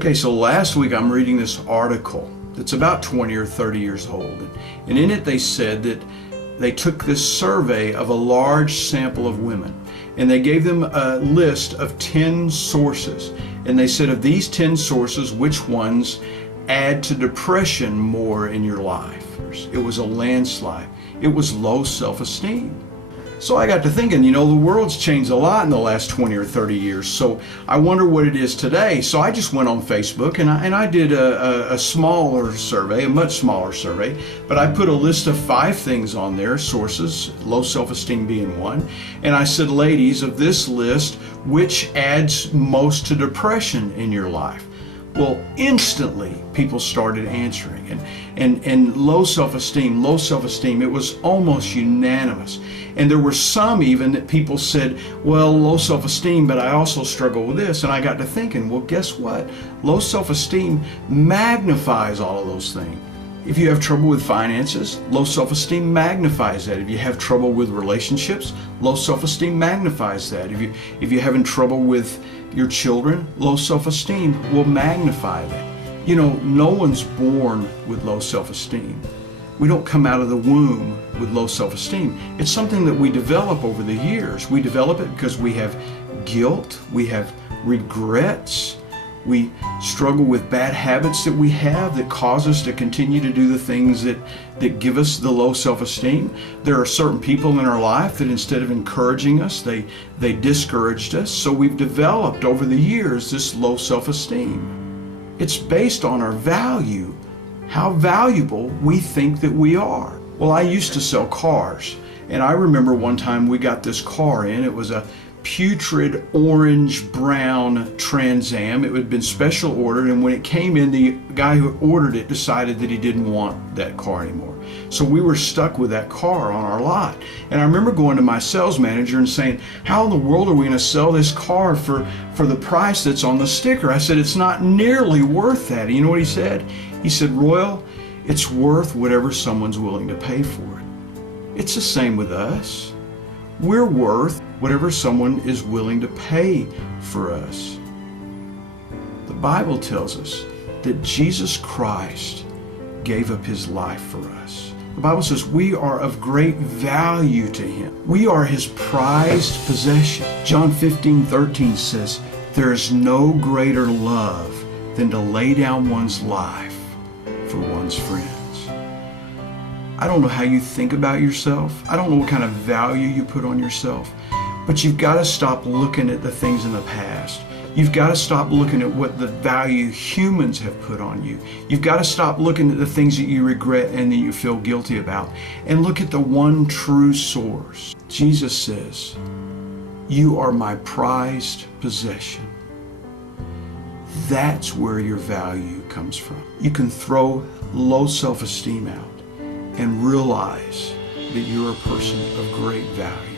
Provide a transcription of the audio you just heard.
Okay, so last week I'm reading this article that's about 20 or 30 years old. And in it they said that they took this survey of a large sample of women and they gave them a list of 10 sources. And they said, of these 10 sources, which ones add to depression more in your life? It was a landslide. It was low self-esteem. So I got to thinking, the world's changed a lot in the last 20 or 30 years. So I wonder what it is today. So I just went on Facebook and I did a smaller survey, a much smaller survey, but I put a list of 5 things on there, sources, low self-esteem being one. And I said, ladies, of this list, which adds most to depression in your life? Well, instantly people started answering, and low self-esteem, it was almost unanimous. And there were some even that people said, well, low self-esteem, but I also struggle with this. And I got to thinking, well, guess what? Low self-esteem magnifies all of those things. If you have trouble with finances, low self-esteem magnifies that. If you have trouble with relationships, low self-esteem magnifies that. If you're having trouble with your children, low self-esteem will magnify that. No one's born with low self-esteem. We don't come out of the womb with low self-esteem. It's something that we develop over the years. We develop it because we have guilt, we have regrets, we struggle with bad habits that we have that cause us to continue to do the things that give us the low self-esteem. There are certain people in our life that instead of encouraging us, they discouraged us. So we've developed over the years this low self-esteem. It's based on our value, how valuable we think that we are. Well, I used to sell cars, and I remember one time we got this car in. It was a putrid orange brown Trans Am. It had been special ordered, and when it came in, the guy who ordered it decided that he didn't want that car anymore. So we were stuck with that car on our lot. And I remember going to my sales manager and saying, how in the world are we going to sell this car for the price that's on the sticker? I said, it's not nearly worth that. And you know what he said? He said, Royal, it's worth whatever someone's willing to pay for it. It's the same with us. We're worth whatever someone is willing to pay for us. The Bible tells us that Jesus Christ gave up his life for us. The Bible says we are of great value to him. We are his prized possession. John 15:13 says, there is no greater love than to lay down one's life for one's friends. I don't know how you think about yourself. I don't know what kind of value you put on yourself. But you've got to stop looking at the things in the past. You've got to stop looking at what the value humans have put on you. You've got to stop looking at the things that you regret and that you feel guilty about, and look at the one true source. Jesus says, you are my prized possession. That's where your value comes from. You can throw low self-esteem out and realize that you're a person of great value.